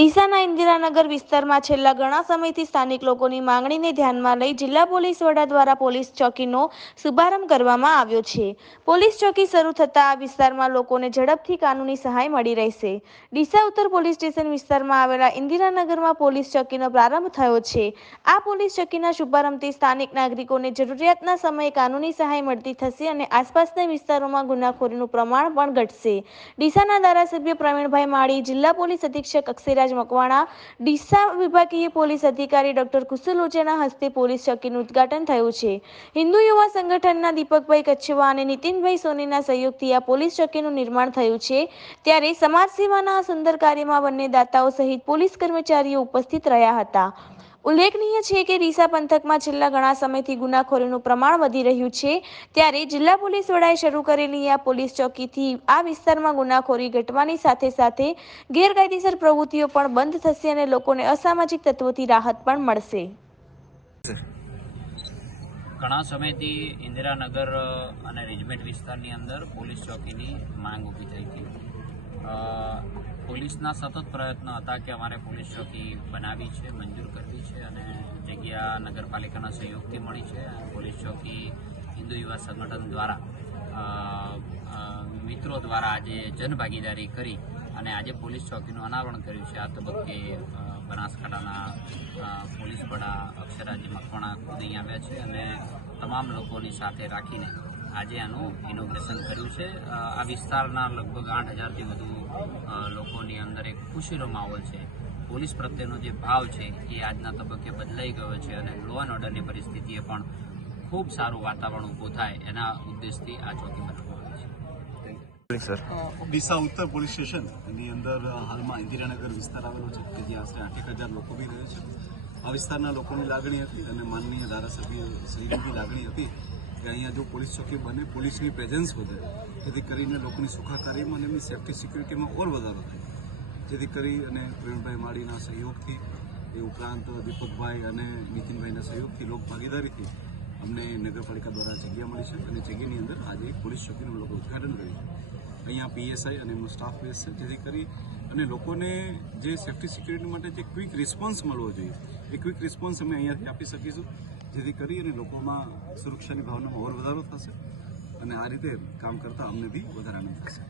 ડીસાના ઇન્દિરાનગર વિસ્તારમાં છેલ્લા ઘણા સમયથી સ્થાનિક લોકોની માંગણીને ધ્યાનમાં લઈ જિલ્લા પોલીસ વડા દ્વારા પોલીસ ચોકીનો શુભારંભ કરવામાં આવ્યો છે. પોલીસ ચોકી શરૂ થતાં આ વિસ્તારમાં લોકોને ઝડપથી કાનૂની સહાય મળી રહેશે. ડીસા ઉત્તર પોલીસ સ્ટેશન વિસ્તારમાં આવેલા ઇન્દિરાનગરમાં પોલીસ ચોકીનો પ્રારંભ થયો છે. આ પોલીસ ચોકીના શુભારંભથી સ્થાનિક નાગરિકોને જરૂરિયાતના સમયે કાનૂની સહાય મળતી થશે અને આસપાસના વિસ્તારોમાં ગુનાખોરીનું પ્રમાણ પણ ઘટશે. ડીસાના ધારાસભ્ય પ્રવીણભાઈ માળી જિલ્લા પોલીસ અધિક્ષક અક્ષયરાજ મકવાણા. ડીસા વિભાગીય પોલીસ અધિકારી ડોક્ટર કુશલ ઓઝાના હસ્તે પોલીસ ચોકીનું ઉદ્ઘાટન થયું છે. હિન્દુ યુવા સંગઠનના દીપકભાઈ કચ્છવા અને નીતિનભાઈ સોનીના સહયોગથી આ પોલીસ ચોકીનું નિર્માણ થયું છે. ત્યારે સમાજ સેવાના સુંદર કાર્યમાં બંને દાતાઓ સહિત પોલીસ કર્મચારીઓ ઉપસ્થિત રહ્યા હતા. ઉલ્લેખનીય છે કે રીસા પંથકમાં છેલ્લા ઘણા સમયથી ગુનાખોરીનું પ્રમાણ વધી રહ્યું છે. ત્યારે જિલ્લા પોલીસ વડાએ શરૂ કરેલી આ પોલીસ ચોકીથી આ વિસ્તારમાં ગુનાખોરી ઘટવાની સાથે સાથે ગેરકાયદેસર પ્રવૃત્તિઓ પણ બંધ થશે અને લોકોને અસામાજિક તત્વોથી રાહત પણ મળશે. ઘણા સમયથી ઇન્દિરાનગર અને રેજમેન્ટ વિસ્તારની અંદર પોલીસ ચોકીની માંગ ઊભી થઈ હતી. પોલીસના સતત પ્રયત્નો હતા કે અમારે પોલીસ ચોકી બનાવવી છે, મંજૂર કરવી છે અને જગ્યા નગરપાલિકાના સહયોગથી મળી છે. પોલીસ ચોકી હિન્દુ યુવા સંગઠન દ્વારા મિત્રો દ્વારા આજે જનભાગીદારી કરી અને આજે પોલીસ ચોકીનું અનાવરણ કર્યું છે. આ તબક્કે બનાસકાંઠાના પોલીસ વડા અક્ષરાજી મકવાણા ખુદ અહીં આવ્યા છે અને તમામ લોકોની સાથે રાખીને આજે આનું ઇનોગ્રેશન કર્યું છે. આ વિસ્તારના લગભગ આઠ હજારથી વધુ લોકોની અંદર એક ખુશીનો માહોલ છે. પોલીસ પ્રત્યેનો જે ભાવ છે એ આજના તબક્કે બદલાઈ ગયો છે અને લો એન્ડ ઓર્ડરની પરિસ્થિતિએ પણ ખૂબ સારું વાતાવરણ ઊભું થાય એના ઉદ્દેશથી આ ચોકી બનાવવામાં આવી છે. ડીસા ઉત્તર પોલીસ સ્ટેશન એની અંદર હાલમાં ઇન્દિરાનગર વિસ્તાર આવેલો છે કે જ્યાં આશરે આઠેક હજાર લોકો બી રહે છે. આ વિસ્તારના લોકોની લાગણી હતી અને માનનીય ધારાસભ્ય શ્રીની લાગણી હતી કે અહીંયા જો પોલીસ ચોકી બને, પોલીસની પ્રેઝન્સ વધે, જેથી કરીને લોકોની સુખાકારીમાં અને એમની સેફ્ટી સિક્યુરિટીમાં ઓર વધારો થાય. જેથી કરી અને પ્રવીણભાઈ માળીના સહયોગથી, એ ઉપરાંત દીપકભાઈ અને નીતિનભાઈના સહયોગથી લોક ભાગીદારીથી અમને નગરપાલિકા દ્વારા જગ્યા મળી છે અને જગ્યાની અંદર આજે પોલીસ ચોકીનું લોકો ઉદઘાટન કર્યું છે. અહીંયા પીએસઆઈ અને એમનો સ્ટાફ બેસ છે, જેથી કરી અને લોકોને જે સેફ્ટી સિક્યુરિટી માટે જે ક્વિક રિસ્પોન્સ મળવો જોઈએ, એ ક્વિક રિસ્પોન્સ અમે અહીંયાથી આપી શકીશું. જેથી કરી અને લોકોમાં સુરક્ષાની ભાવનામાં ઓર વધારો થશે અને આ રીતે કામ કરતાં અમને બી વધારે આનંદ થશે.